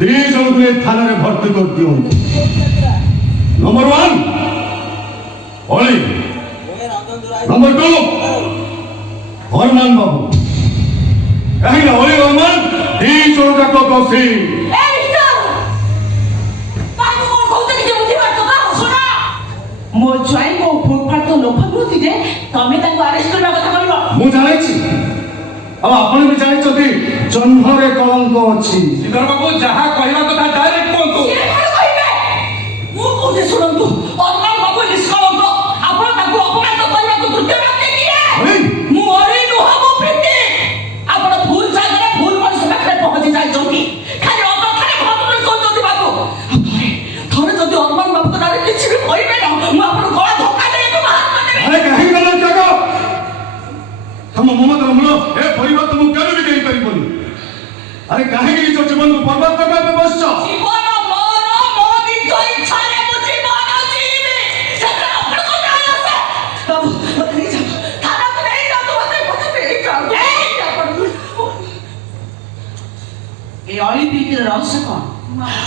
3 ଜଣଙ୍କୁ ଥାନାରେ ଭର୍ତ୍ତି କରିଦିଅନ୍ତୁ। ନମ୍ବର 1 ଅଳି, ନମ୍ବର 2 ହରମାନ ବାବୁ। କାହିଁକି ଅଳି ହରମାନ 2 ଜଣ ଯାକ ଦୋଷୀ। ମୋ ଜ୍ୱାଇଁ ମୋ ଫୁଟପାଥ ଲୋକ ବୃତ୍ତି ଯେ ତମେ ତାଙ୍କୁ ଆରେଷ୍ଟ କରିବା କଥା କହିବ। ମୁଁ ଜାଣିଛି, ଆଉ ଆପଣ ବି ଜାଣିଛନ୍ତି ଜହ୍ନରେ କଳଙ୍କ ଅଛି। ଶ୍ରୀଧର ବାବୁ ଯାହା କହିବା କଥା ଡାଇରେକ୍ଟ କୁହନ୍ତୁ। ମୁଁ କହୁଛି ଶୁଣନ୍ତୁ, ଅର୍ମାନ ବାବୁ ନିଷ୍କଳଙ୍କ, ଆପଣ ତାଙ୍କୁ ଅପମାନ କରିବାକୁ ତୃତୀୟ ବ୍ୟକ୍ତି କିଏ? ମୁଁ ଅଳି ନୁହଁ, ମୁଁ ପ୍ରୀତି। ଆପଣ ଭୁଲ ଜାଗାରେ ଭୁଲ ମଣିଷ ପାଖରେ ପହଞ୍ଚି ଯାଇଛନ୍ତି। ଖାଲି ଅକଥାରେ ଭାବୁଛନ୍ତି କହୁଛନ୍ତି ବାବୁ। ଥରେ ଯଦି ଅର୍ମାନ ବାବୁ ନାଁରେ କିଛି ବି କହିବେ ନା, ମୁଁ ଆପଣଙ୍କୁ ଗଳା ଧକ୍କା ଦେବାକୁ ବାହାର କରିଦେବି। ଆରେ କାହିଁକି ଗଲ ଜାଗ? ତମ ମମତାର ମୂଳ ଏ ପରିବାର ତମକୁ କେବେ ବି ଦେଇପାରିବନି। ଆରେ କାହିଁକି ନିଜ ଜୀବନକୁ ବର୍ବାଦ କରିବା ପାଇଁ ବସିଛ? ଜୀବନ ମୋର, ମୋ ନିଜ ଇଚ୍ଛାରେ ମୁଁ ଜୀବନ ଜୀବି। ସେଥିରେ ଆପଣଙ୍କ ନାଁ ଅଛି। ବାବୁ, ମୋତେ ନେଇଯାଅ। ଥାନାକୁ ନେଇଯାଅ, ମୋତେ ନେଇଯାଅ। ଏ ଅଳି ପ୍ରୀତିର ରହସ୍ୟ କ'ଣ?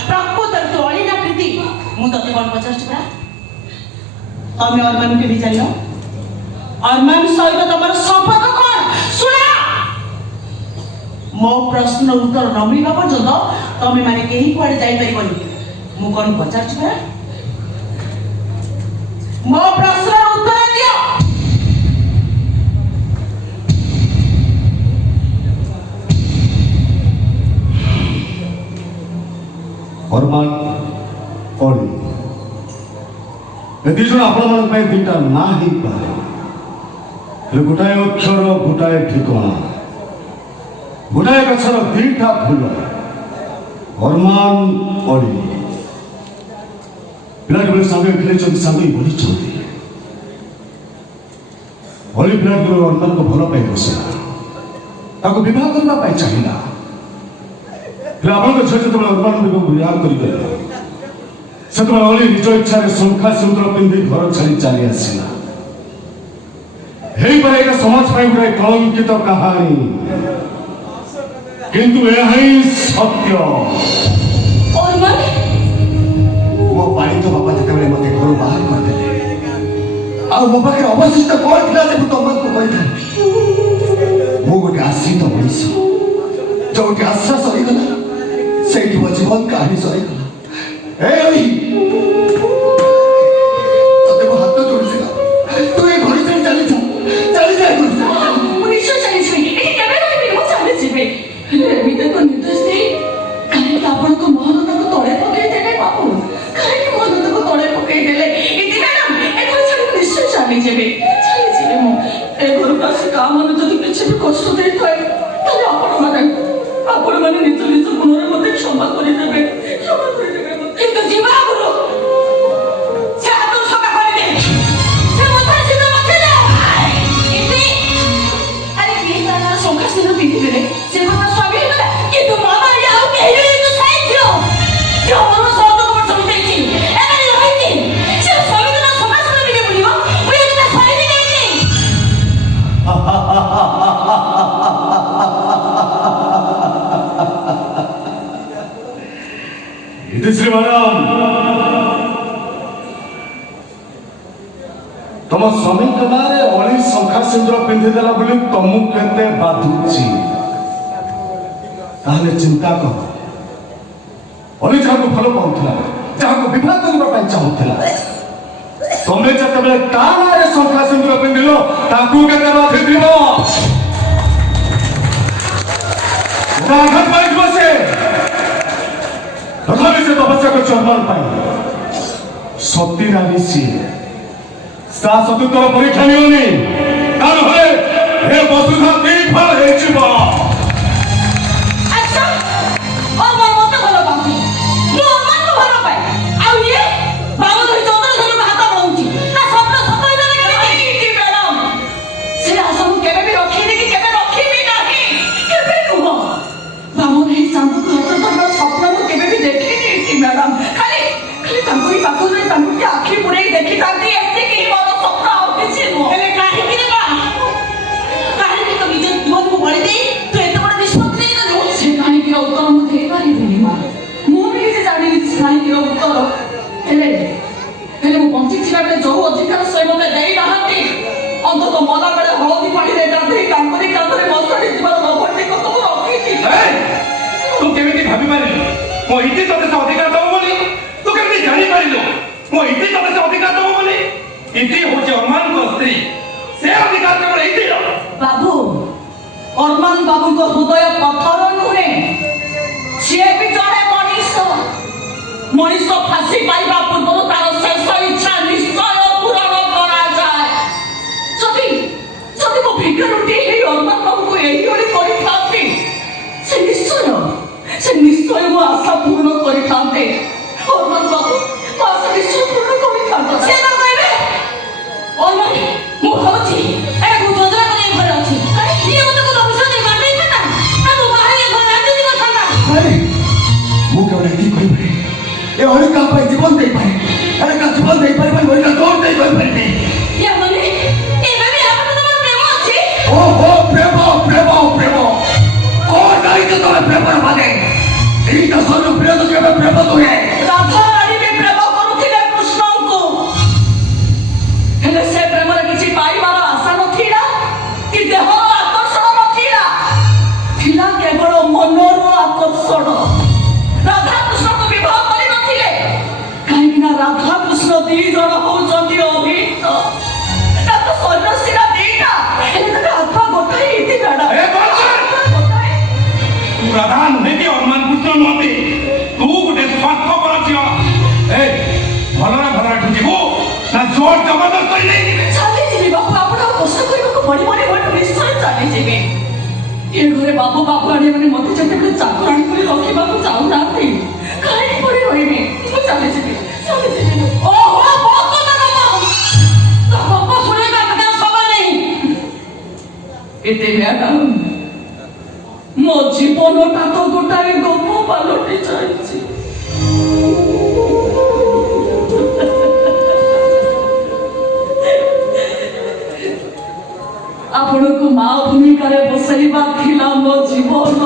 ପ୍ରକୃତରେ ତୁ ଅଳି ନା ପ୍ରୀତି? ମୁଁ ତତେ କ'ଣ ପଚାରୁଛି ପରା? ତମେ ଅରମାନଙ୍କୁ କେମିତି ଜାଣିଲ? ଅରମାନ ସହିତ ତମର ସମ୍ପର୍କ କ'ଣ? ଶୁଣ, ମୋ ପ୍ରଶ୍ନର ଉତ୍ତର ନ ମିଳିବା ପର୍ଯ୍ୟନ୍ତ ତମେ ମାନେ କେହି କୁଆଡେ ଯାଇପାରିବନି। ମୁଁ କ'ଣ ପଚାରୁଛି ପରା? ମୋ ପ୍ରଶ୍ନର ଉତ୍ତର ଦିଅ। ହରମାନ ଅଳି, ଏ 2 ଜଣ ଆପଣମାନଙ୍କ ପାଇଁ 2ଟା ନାଁ ହେଇପାରେ, ହେଲେ ଗୋଟାଏ ଅକ୍ଷର, ଗୋଟାଏ ଠିକଣା, ଗୋଟାଏ ଗଛର 2ଟା ଫୁଲ। ହରମାନ ଅଳି ପିଲାବେଳେ ସାଙ୍ଗ ଖେଳିଛନ୍ତି, ସାଙ୍ଗ ବଢିଛନ୍ତି। ଅଳି ପିଲାବେଳେ ହରମାନଙ୍କୁ ଭଲ ପାଇ ବସିଲା, ତାକୁ ବିବାହ କରିବା ପାଇଁ ଚାହିଁଲା। ହେଲେ ଆପଣଙ୍କ ଝିଅ ଯେତେବେଳେ ହରମାନଙ୍କୁ ବିବାହ କରିବେ, ସେତେବେଳେ ଅଳି ନିଜ ଇଚ୍ଛାରେ ଶଙ୍ଖା ସିନ୍ଦୁର ପିନ୍ଧି ଘର ଛାଡ଼ି ଚାଲି ଆସିଲା। ହେଇପାରେ ଏଇଟା ସମାଜ ପାଇଁ ଗୋଟେ କଳଙ୍କିତ କାହାଣୀ, କିନ୍ତୁ ଏହା ହିଁ ସତ୍ୟ। ମୋ ପାଳିତ ବାପା ଯେତେବେଳେ ମୋତେ ଘରୁ ବାହାର କରିଦେଲେ, ଆଉ ମୋ ପାଖରେ ଅବଶିଷ୍ଟ କ'ଣ ଥିଲା ଯେ ମୁଁ ତମକୁ କହିଥାନ୍ତି? ମୁଁ ଗୋଟେ ଆଶ୍ରିତ ମଣିଷ, ଯୋଉଠି ଆଶ୍ରା ସରିଗଲା ସେଇଠି ମୋ ଜୀବନ କାହାଣୀ ସରିଗଲା। ତତେ ମୋ ହାତ ଯୋଡ଼ିଛି, ତୁ ଏ ଘରେ ଛାଡ଼ି ଚାଲିଯା, ଚାଲିଯା। ମୁଁ ନିଶ୍ଚୟ ଚାଲିଯିବି, ଏଠି କେବେ ରହିବିନି, ମୁଁ ଚାଲିଯିବି। ହେଲେ ଏମିତି ଏକ ନିର୍ଦ୍ଦେଶ ଦେଇ କାହିଁକି ଆପଣଙ୍କ ମହନତାକୁ ତଳେ ପକେଇ ଦେଲେ ବାବୁ? କାହିଁକି ମହନତାକୁ ତଳେ ପକେଇ ଦେଲେ? ଇତି ମ୍ୟାଡାମ, ଏ ଘର ଛାଡ଼ି ମୁଁ ନିଶ୍ଚୟ ଚାଲିଯିବି, ଚାଲିଯିବି ମୁଁ। ଏ ଘରକୁ ଆସି କାହା ମନେ ଯଦି କିଛି ବି କଷ୍ଟ ଦେଇଥାଏ, ତାହେଲେ ଆପଣମାନେ ନିଜ ନିଜ ଗୁଣରେ ମୋତେ କ୍ଷମା କରିଦେବେ, କ୍ଷମା କରିଦେବେ। କିନ୍ତୁ ଯିବା ଆଗରୁ ସେ ହାତ ସଫା କରିଦେ, ସେ ମଥା ସିଧା ବସିଲେ। ଆରେ କିଏ ତାର ଶଙ୍ଖା ସିନ୍ଦୁର ପିନ୍ଧିଦେଲେ, ସେ କଥା ସ୍ୱାମୀ ହେଇଗଲା। କିନ୍ତୁ ମାମା ଆଉ କେହି ନାହିଁ, ସାଇଥିଲ ଯୋଉର ସହିତ ବର୍ଷ ବିତେଇଛି, ଏମାନେ ରହିଛି। ସେ ସ୍ୱାମୀ ଦିନ ଶଙ୍ଖା ସିନ୍ଦୁର ପିନ୍ଧି ବୁଲିବ, ମୁଁ ଏମିତି ତା ସ୍ୱାମୀ ବି ନେଇଛି। ମ୍ୟାଡାମ, ତମ ସ୍ୱାମୀଙ୍କ ନାଁରେ ଅଳି ଶଙ୍ଖା ସିନ୍ଦୁର ପିନ୍ଧିଦେଲା ବୋଲି ତମକୁ କେତେ ବାଧୁଛି, ତାହେଲେ ଚିନ୍ତା କର। ଅଳି ଯାହାକୁ ଭଲ ପାଉଥିଲା, ଯାହାକୁ ବିବାହ କରିବା ପାଇଁ ଚାହୁଁଥିଲା, ତମେ ଯେତେବେଳେ ତା ନାଁରେ ଶଙ୍ଖା ସିନ୍ଦୁର ପିନ୍ଧିଲ, ତାକୁ କେତେ ବାଧିଥିବ? ଆଘାତ ପାଇଯିବ ସେ। ତଥାପି ସେ ତପସ୍ୟା କରିଛି ହରମାନ ପାଇଁ। ସତୀ ରାଣୀ ସିଏ, ତା ସତୀତ୍ୱର ପରୀକ୍ଷା ନିଅନି, ତାହେଲେ ଏ ବସୁଧା ବିଫଳ ହେଇଯିବ। आखि पुरे देखी ताकि ऐसे की बात सपना हो किसी नो। हेले काहे की ना? काहे की तो निजे जीवन को बळी देई बुझिपारिलु मो इति तते से अधिकार दब बोली तू केमती जानि पारिलु मो इति तते से अधिकार दब बोली इति होचे अरमान को स्त्री से अधिकार केवल इति रो बाबू अरमान बाबू को हृदय पत्थर नुहे सी भी जड़े मनीष फांसी पाइबा पूर्व तार शेष इच्छा निश्चय पूरण करा जाए जदि जदि मो भिडियो रुटी अरमान बाबू को यही ओली करि थांती से निश्चय मो आशा पूर्ण करि थांते अरमान बाबू मो आशा निश्चय पूर्ण करि थांता से न कहबे अरमान मो भाबुची ए मो जोजरा को नहीं घरे अछि ये मते को भविष्य नहीं बाटे था ना मो बाहर ये घर आते नहीं था अरे मु केवल एति कहि ए अलिका पाई जीवन दे पाए अलिका जीवन दे पाए पर मोइला तोड़ दे पाए ये माने ए बेबी आपन तो प्रेम अछि ओ हो प्रेम कोन नहीं तो प्रेम माने ई तो सब प्रेम तो केवल प्रेम तो है राधा रानी भी प्रेम करुथिले कृष्ण को हेले से प्रेम रे किछि पाइबार आशा नथिला कि देह आकर्षण नथिला थिला केवल मनोर आकर्षण राधा कृष्ण को विवाह करि नथिले काहे ना राधा कृष्ण दी जण होचंती अभिन्न ता तो सन्यासीरा देना हेले हाथ गोटाई इति बेडा ए बालकर तू राधा नुहे कि अरमान कृष्ण नुहति तू गोटे स्वार्थपर झियो ए भलरा तू जीवो ना जोर जबरदस्त करि नहीं चाली जीवी बाबू आपण कष्ट करबाको पड़िबनी बट निश्चय चाली जीवी ये घरे बाबू आने माने मते जते चाकराणी करे रखिबाको चाहू नाथि काहे पड़े रहिबे मु चाली जीवी ओ हो बहुत कथा बाबा तो बाबा सुनेगा कथा सब नहीं एते मैडम मो जीवनटा तो गोटाए गप पालटी जाइछि आपण को माँ भूमिका बसैबा थिला मो जीवन